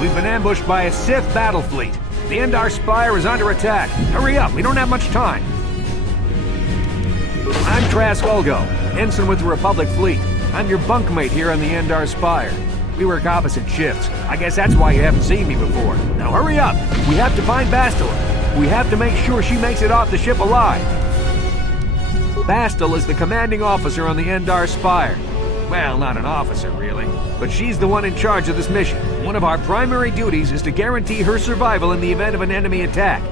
We've been ambushed by a Sith battle fleet. The Endar Spire is under attack. Hurry up, we don't have much time. I'm Trask Olgo, ensign with the Republic fleet. I'm your bunkmate here on the Endar Spire. We work opposite shifts. I guess that's why you haven't seen me before. Now hurry up! We have to find Bastila. We have to make sure she makes it off the ship alive. Bastila is the commanding officer on the Endar Spire. Well, not an officer, really. But she's the one in charge of this mission. One of our primary duties is to guarantee her survival in the event of an enemy attack.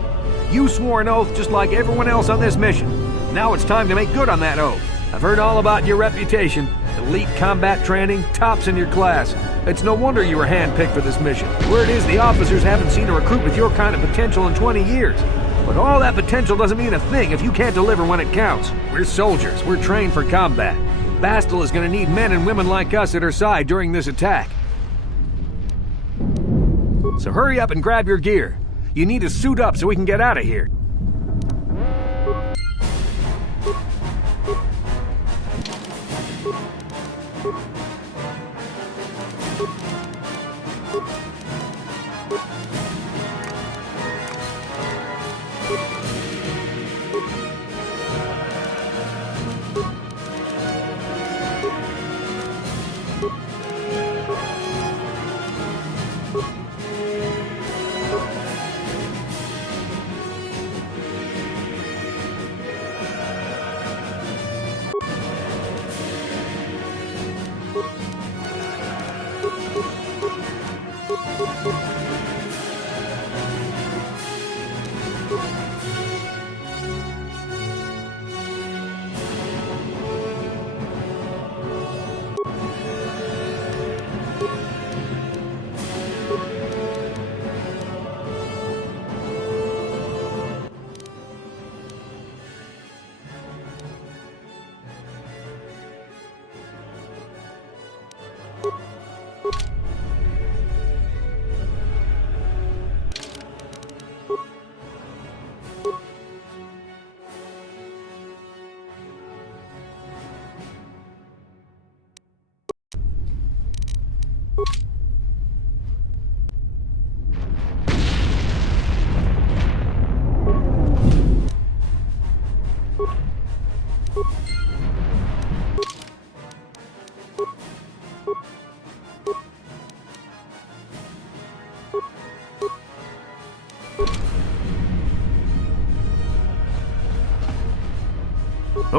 You swore an oath just like everyone else on this mission. Now it's time to make good on that oath. I've heard all about your reputation. Elite combat training, tops in your class. It's no wonder you were handpicked for this mission. Word is the officers haven't seen a recruit with your kind of potential in 20 years. But all that potential doesn't mean a thing if you can't deliver when it counts. We're soldiers. We're trained for combat. Bastila is going to need men and women like us at her side during this attack. So hurry up and grab your gear. You need to suit up so we can get out of here.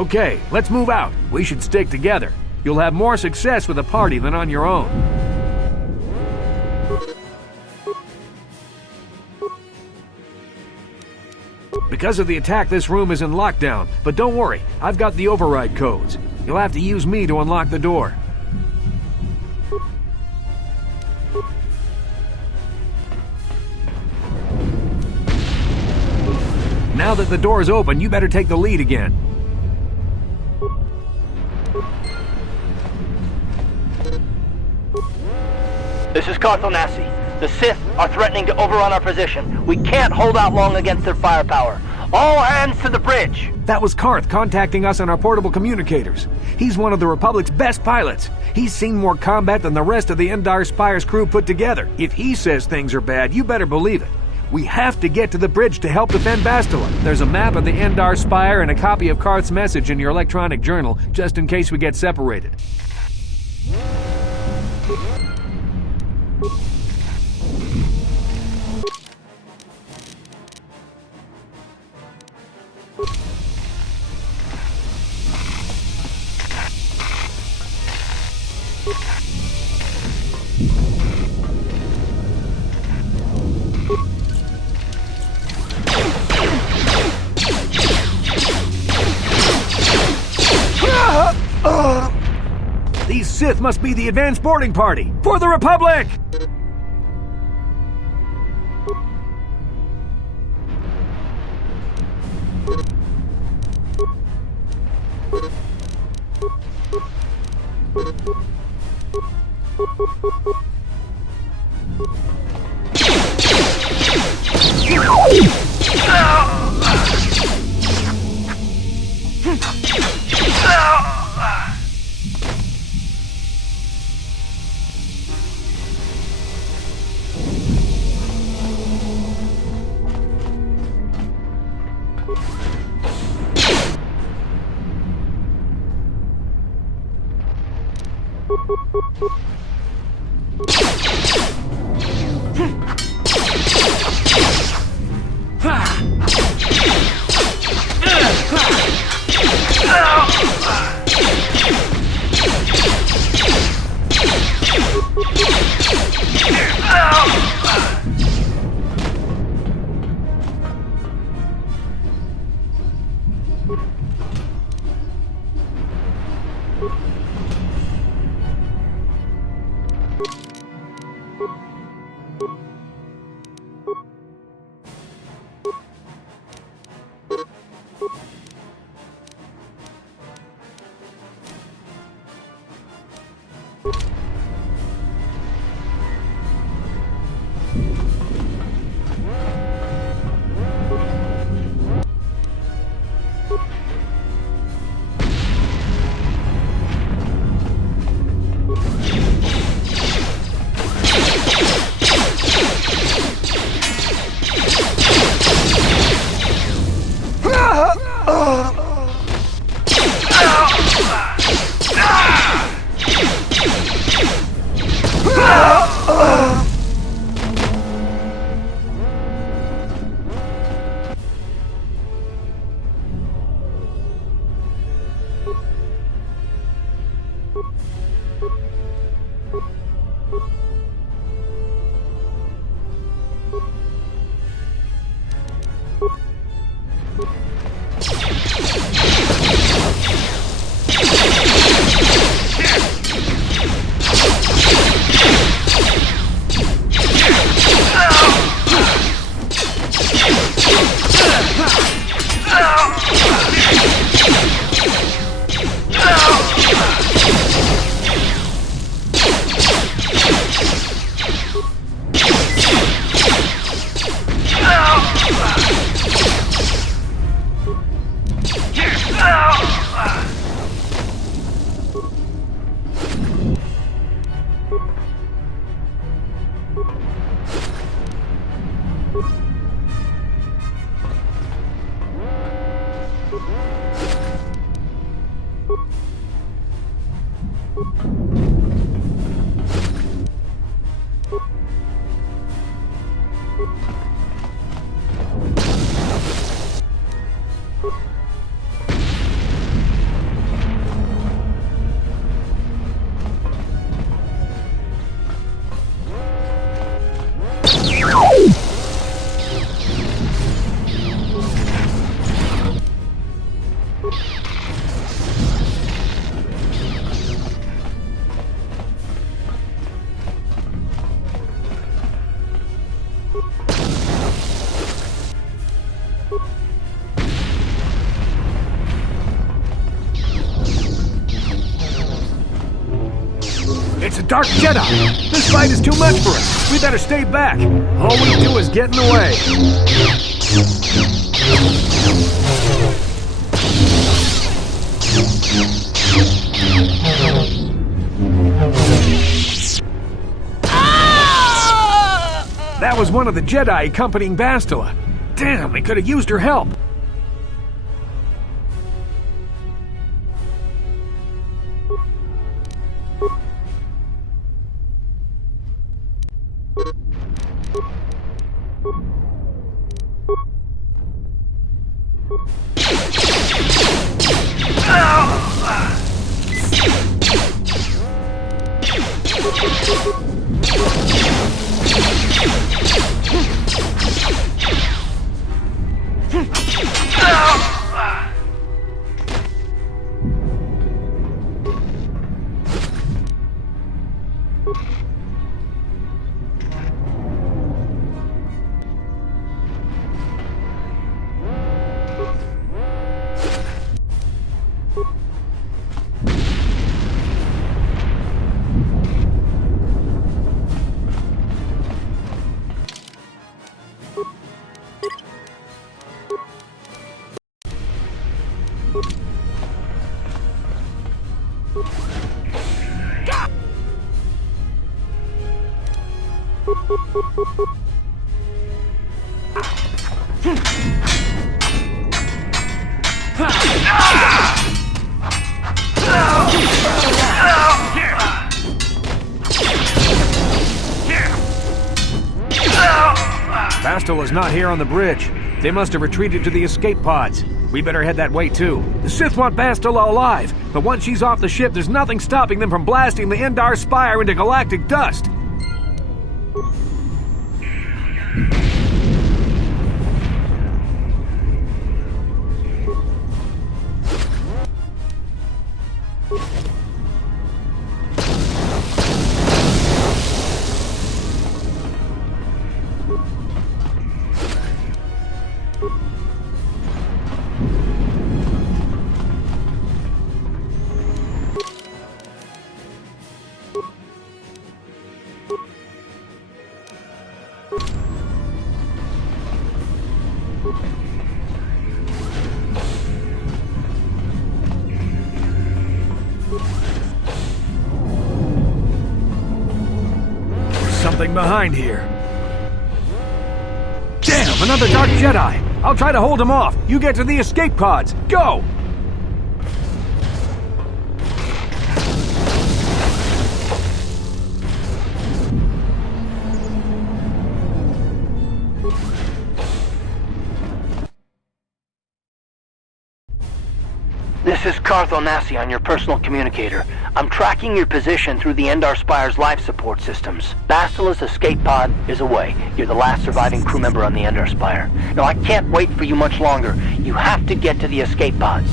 Okay, let's move out. We should stick together. You'll have more success with a party than on your own. Because of the attack, this room is in lockdown, but don't worry, I've got the override codes. You'll have to use me to unlock the door. Now that the door is open, you better take the lead again. This is Carthel Nassi. The Sith are threatening to overrun our position. We can't hold out long against their firepower. All hands to the bridge! That was Karth contacting us on our portable communicators. He's one of the Republic's best pilots. He's seen more combat than the rest of the Endar Spire's crew put together. If he says things are bad, you better believe it. We have to get to the bridge to help defend Bastila. There's a map of the Endar Spire and a copy of Karth's message in your electronic journal, just in case we get separated. Sith must be the advanced boarding party. For the Republic! It's a Dark Jedi! This fight is too much for us! We better stay back! All we do is get in the way! That was one of the Jedi accompanying Bastila. Damn, we could have used her help! Bastel is not here on the bridge. They must have retreated to the escape pods. We better head that way too. The Sith want Bastila alive, but once she's off the ship, there's nothing stopping them from blasting the Endar Spire into galactic dust. Something behind here. Damn, another Dark Jedi! I'll try to hold him off. You get to the escape pods. Go! This is Carthel Nassi on your personal communicator. I'm tracking your position through the Endar Spire's life support systems. Bastila's escape pod is away. You're the last surviving crew member on the Endar Spire. Now, I can't wait for you much longer. You have to get to the escape pods.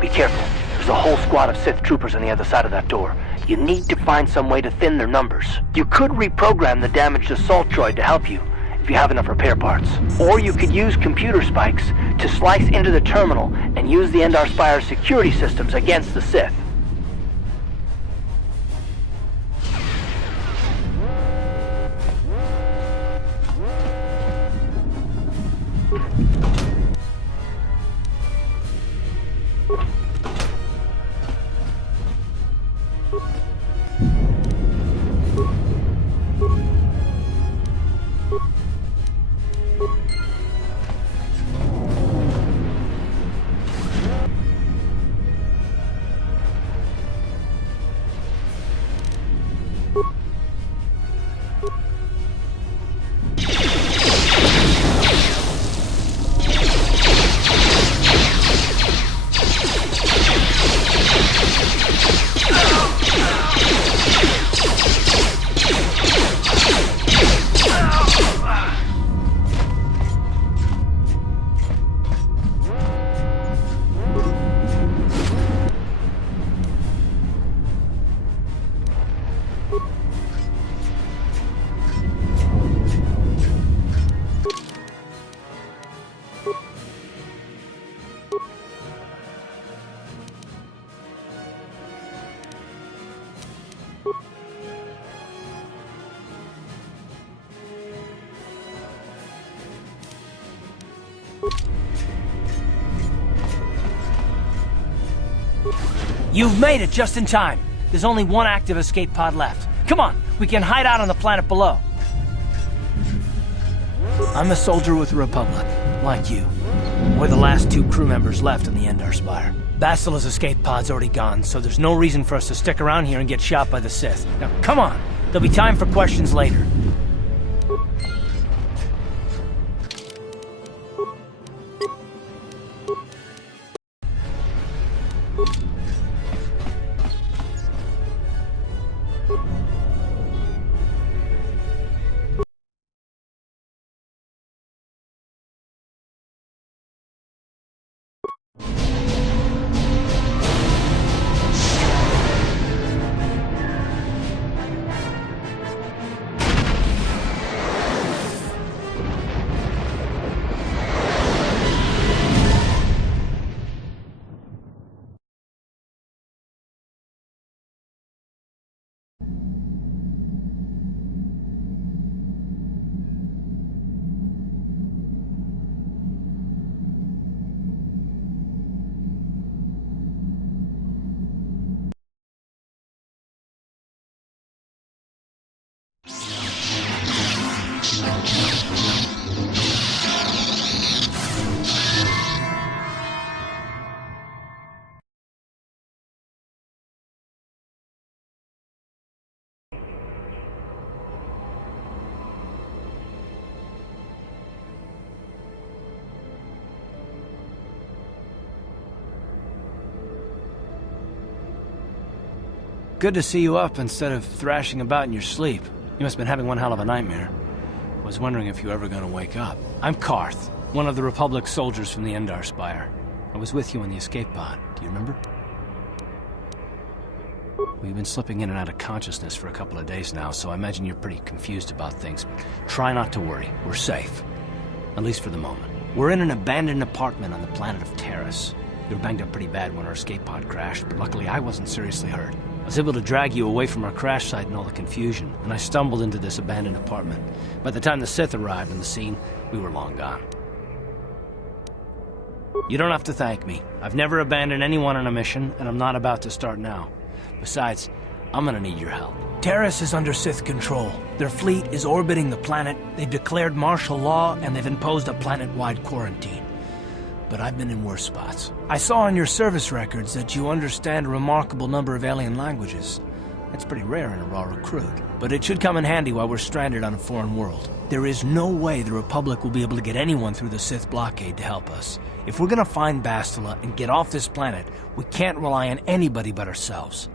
Be careful. There's a whole squad of Sith troopers on the other side of that door. You need to find some way to thin their numbers. You could reprogram the damaged assault droid to help you, if you have enough repair parts. Or you could use computer spikes to slice into the terminal and use the Endar Spire's security systems against the Sith. You've made it just in time. There's only one active escape pod left. Come on, we can hide out on the planet below. I'm a soldier with the Republic, like you. We're the last two crew members left on the Endar Spire. Bastila's escape pod's already gone, so there's no reason for us to stick around here and get shot by the Sith. Now, come on. There'll be time for questions later. Good to see you up instead of thrashing about in your sleep. You must have been having one hell of a nightmare. Was wondering if you were ever going to wake up. I'm Karth, one of the Republic soldiers from the Endar Spire. I was with you in the escape pod. Do you remember? We've been slipping in and out of consciousness for a couple of days now, so I imagine you're pretty confused about things. Try not to worry. We're safe. At least for the moment. We're in an abandoned apartment on the planet of Terrace. We were banged up pretty bad when our escape pod crashed, but luckily I wasn't seriously hurt. I was able to drag you away from our crash site and all the confusion, and I stumbled into this abandoned apartment. By the time the Sith arrived on the scene, we were long gone. You don't have to thank me. I've never abandoned anyone on a mission, and I'm not about to start now. Besides, I'm gonna need your help. Terrace is under Sith control. Their fleet is orbiting the planet, they've declared martial law, and they've imposed a planet-wide quarantine. But I've been in worse spots. I saw on your service records that you understand a remarkable number of alien languages. That's pretty rare in a raw recruit. But it should come in handy while we're stranded on a foreign world. There is no way the Republic will be able to get anyone through the Sith blockade to help us. If we're gonna find Bastila and get off this planet, we can't rely on anybody but ourselves.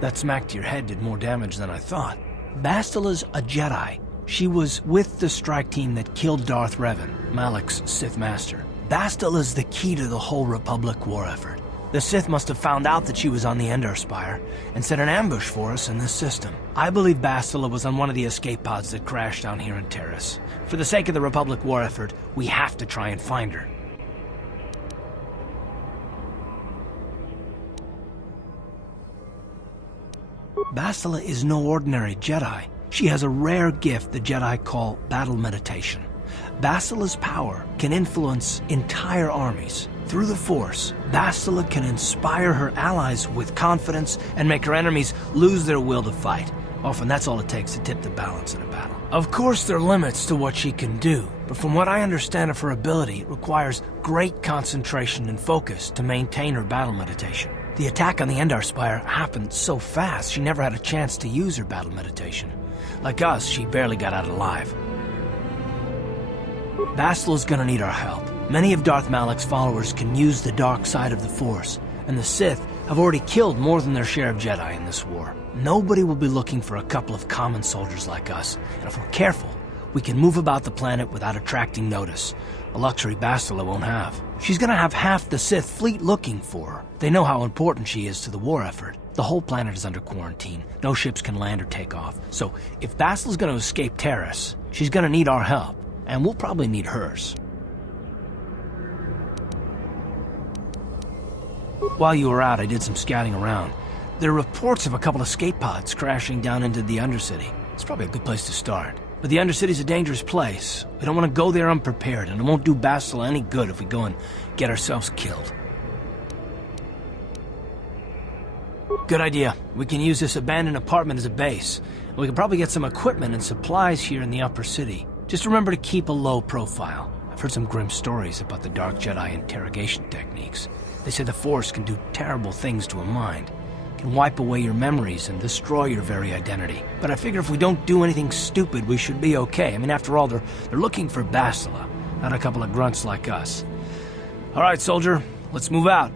That smack to your head did more damage than I thought. Bastila's a Jedi. She was with the strike team that killed Darth Revan, Malak's Sith Master. Bastila's the key to the whole Republic war effort. The Sith must have found out that she was on the Endar Spire and set an ambush for us in this system. I believe Bastila was on one of the escape pods that crashed down here in Terrace. For the sake of the Republic war effort, we have to try and find her. Bastila is no ordinary Jedi. She has a rare gift the Jedi call battle meditation. Bastila's power can influence entire armies. Through the Force, Bastila can inspire her allies with confidence and make her enemies lose their will to fight. Often that's all it takes to tip the balance in a battle. Of course there are limits to what she can do, but from what I understand of her ability, it requires great concentration and focus to maintain her battle meditation. The attack on the Endar Spire happened so fast she never had a chance to use her battle meditation. Like us, she barely got out alive. Bastila's gonna need our help. Many of Darth Malak's followers can use the dark side of the Force, and the Sith have already killed more than their share of Jedi in this war. Nobody will be looking for a couple of common soldiers like us, and if we're careful, we can move about the planet without attracting notice, a luxury Bastila won't have. She's gonna have half the Sith fleet looking for her. They know how important she is to the war effort. The whole planet is under quarantine. No ships can land or take off. So if Bastila's gonna escape Terrace, she's gonna need our help, and we'll probably need hers. While you were out, I did some scouting around. There are reports of a couple escape pods crashing down into the Undercity. It's probably a good place to start. But the Undercity's a dangerous place. We don't want to go there unprepared, and it won't do Bastila any good if we go and get ourselves killed. Good idea. We can use this abandoned apartment as a base. And we can probably get some equipment and supplies here in the upper city. Just remember to keep a low profile. I've heard some grim stories about the Dark Jedi interrogation techniques. They say the Force can do terrible things to a mind. It can wipe away your memories and destroy your very identity. But I figure if we don't do anything stupid, we should be okay. I mean, after all, they're looking for Bastila, not a couple of grunts like us. All right, soldier, let's move out.